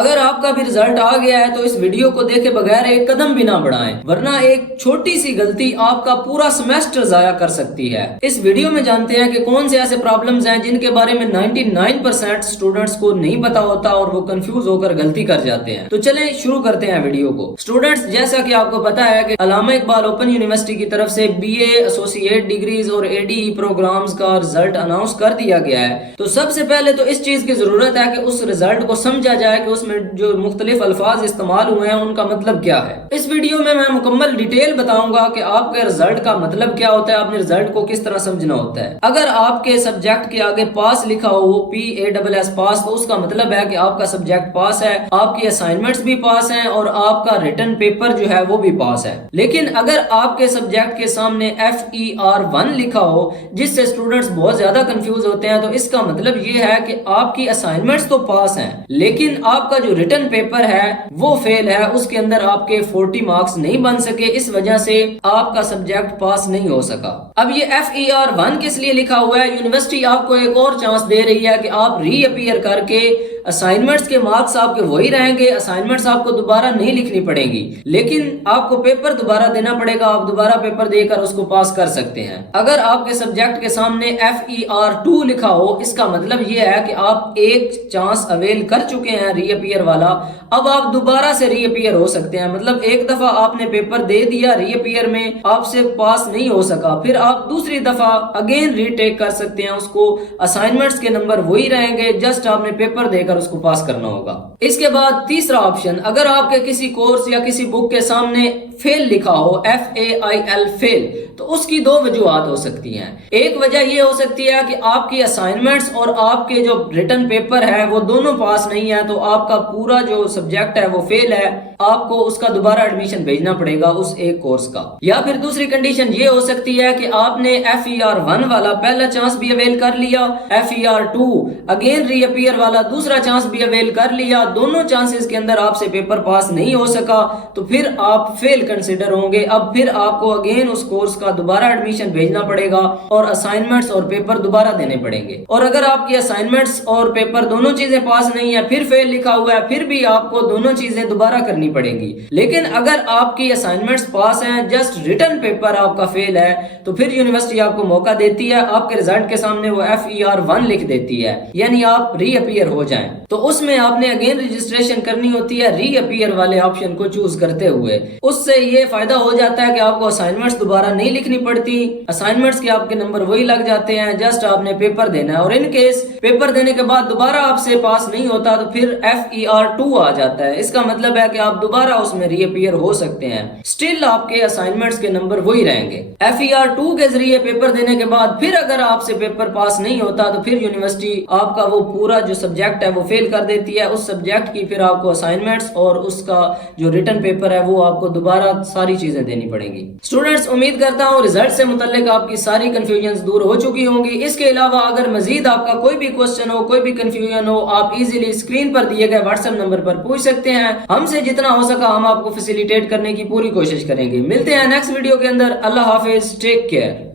اگر آپ کا بھی رزلٹ آ گیا ہے تو اس ویڈیو کو دیکھے بغیر ایک قدم بھی نہ بڑھائیں، ورنہ ایک چھوٹی سی غلطی آپ کا پورا سمیسٹر ضائع کر سکتی ہے۔ اس ویڈیو میں جانتے ہیں کہ کون سے ایسے پرابلمز ہیں جن کے بارے میں 99% اسٹوڈنٹس کو نہیں پتا ہوتا اور وہ کنفیوز ہو کر غلطی کر جاتے ہیں۔ تو چلیں شروع کرتے ہیں ویڈیو کو۔ اسٹوڈنٹس، جیسا کہ آپ کو پتا ہے کہ علامہ اقبال اوپن یونیورسٹی کی طرف سے BA ایسوسیٹ ڈگریز اور ADE پروگرامز کا رزلٹ اناؤنس کر دیا گیا ہے۔ تو سب سے پہلے تو اس چیز کی ضرورت ہے کہ اس رزلٹ کو سمجھا جائے کہ اس میں جو مختلف الفاظ استعمال ہوئے ہیں ان کا مطلب کیا ہے۔ اس ویڈیو میں مکمل ڈیٹیل بتاؤں گا کہ آپ کے رزلٹ کا مطلب کیا ہوتا ہے، آپ نے رزلٹ کو کس طرح سمجھنا ہوتا ہے۔ اگر آپ کے سبجیکٹ کے آگے پاس لکھا ہو PASS پاس، تو اس کا مطلب ہے کہ آپ کا سبجیکٹ پاس ہے، آپ کی اسائنمنٹس بھی پاس ہیں اور آپ کا ریٹن پیپر جو ہے وہ بھی پاس ہے۔ لیکن اگر آپ کے سبجیکٹ کے سامنے FER1 لکھا ہو، جس سے اسٹوڈنٹس بہت زیادہ کنفیوز ہوتے ہیں، تو اس کا مطلب یہ ہے کہ آپ کی اسائنمنٹس تو پاس ہیں لیکن آپ کا جو ریٹن پیپر ہے وہ فیل ہے، اس کے اندر آپ کے 40 مارکس نہیں بن سکے، اس وجہ سے آپ کا سبجیکٹ پاس نہیں ہو سکا۔ اب یہ FER1 کس لیے لکھا ہوا ہے؟ یونیورسٹی آپ کو ایک اور چانس دے رہی ہے کہ آپ ری اپیئر کر کے اسائنمنٹس کے مارکس آپ کے وہی رہیں گے، اسائنمنٹس آپ کو دوبارہ نہیں لکھنی پڑیں گی، لیکن آپ کو پیپر دوبارہ دینا پڑے گا، آپ دوبارہ پیپر دے کر اس کو پاس کر سکتے ہیں۔ اگر آپ کے سبجیکٹ کے سامنے FER2 لکھا ہو، اس کا مطلب یہ ہے کہ آپ ایک چانس اویل کر چکے ہیں ری اپیئر والا، اب آپ دوبارہ سے ری اپیئر ہو سکتے ہیں۔ مطلب ایک دفعہ آپ نے پیپر دے دیا ری اپیئر میں، آپ سے پاس نہیں ہو سکا، پھر آپ دوسری دفعہ اگین ری ٹیک کر سکتے ہیں اس کو، اسائنمنٹس کے نمبر وہی رہیں گے، جسٹ آپ نے پیپر دے کر اس کو پاس کرنا ہوگا۔ اس کے بعد تیسرا آپشن، اگر آپ کے کسی کورس یا کسی بک کے سامنے فیل لکھا ہو، FAIL فیل، تو اس کی دو وجوہات ہو سکتی ہیں۔ ایک وجہ یہ ہو سکتی ہے کہ آپ کی اسائنمنٹس اور آپ کے جو ریٹن پیپر ہے وہ دونوں پاس نہیں ہے، تو آپ کا پورا جو سبجیکٹ ہے وہ فیل ہے، آپ کو اس کا دوبارہ ایڈمیشن بھیجنا پڑے گا اس ایک کورس کا۔ یا پھر دوسری کنڈیشن یہ ہو سکتی ہے کہ آپ نے FER1 والا پہلا چانس بھی اویل کر لیا، FER2 اگین ری اپیئر والا دوسرا چانس بھی اویل کر لیا، دونوں چانسز کے اندر آپ سے پیپر پاس نہیں ہو سکا، تو پھر آپ فیل کنسیڈر ہوں گے۔ اب پھر آپ کو اگین اس کورس کا دوبارہ ایڈمیشن بھیجنا پڑے گا اور اسائنمنٹس اور پیپر دوبارہ دینے پڑیں گے۔ اور اگر آپ کی اسائنمنٹس اور پیپر دونوں چیزیں پاس نہیں ہے، پھر فیل لکھا ہوا ہے، پھر بھی آپ کو دونوں چیزیں دوبارہ کرنی پڑیں گی۔ لیکن اگر آپ کی اسائنمنٹس پاس ہیں، جسٹ ریٹن پیپر آپ کا فیل ہے، تو پھر یونیورسٹی آپ کو موقع دیتی ہے، آپ کے رزلٹ کے سامنے وہ FER1 لکھ دیتی ہے، یعنی آپ ری اپیئر ہو جائیں۔ تو اس میں آپ نے اگین رجسٹریشن کرنی ہوتی ہے ری اپیئر والے آپشن کو چوز کرتے ہوئے۔ اس سے یہ فائدہ ہو جاتا ہے کہ آپ کو اسائنمنٹس دوبارہ نہیں لکھنی پڑتی، اسائنمنٹس کے آپ کے نمبر وہی لگ جاتے ہیں، جسٹ آپ نے پیپر دینا ہے۔ اور ان کیس پیپر دینے کے بعد دوبارہ آپ سے پاس نہیں ہوتا تو پھر FER2 آ جاتا ہے، اس کا مطلب ہے کہ آپ دوبارہ اس میں ری اپیئر ہو سکتے ہیں، سٹل آپ کے اسائنمنٹس کے نمبر وہی رہیں گے۔ FER2 کے ذریعے پیپر دینے کے بعد پھر اگر آپ سے پیپر پاس نہیں ہوتا تو پھر یونیورسٹی آپ کا وہ پورا جو سبجیکٹ ہے وہ فیل کر دیتی ہے، اس سبجیکٹ کی پھر آپ کو اسائنمنٹس اور اس کا جو ریٹن پیپر ہے وہ آپ کو دوبارہ ساری چیزیں دینی پڑیں گی۔ اسٹوڈنٹس، امید کرتا ہوں رزلٹ سے متعلق آپ کی ساری کنفیوژنز دور ہو چکی ہوں گی۔ اس کے علاوہ اگر مزید آپ کا کوئی بھی کوسچن ہو، کوئی بھی کنفیوژن ہو، آپ ایزیلی اسکرین پر دیے گئے واٹس ایپ نمبر پر پوچھ سکتے ہیں، ہم سے جتنا ہو سکا ہم آپ کو فیسیلیٹیٹ کرنے کی پوری کوشش کریں گے۔ ملتے ہیں نیکسٹ ویڈیو کے اندر، اللہ حافظ، ٹیک کیئر۔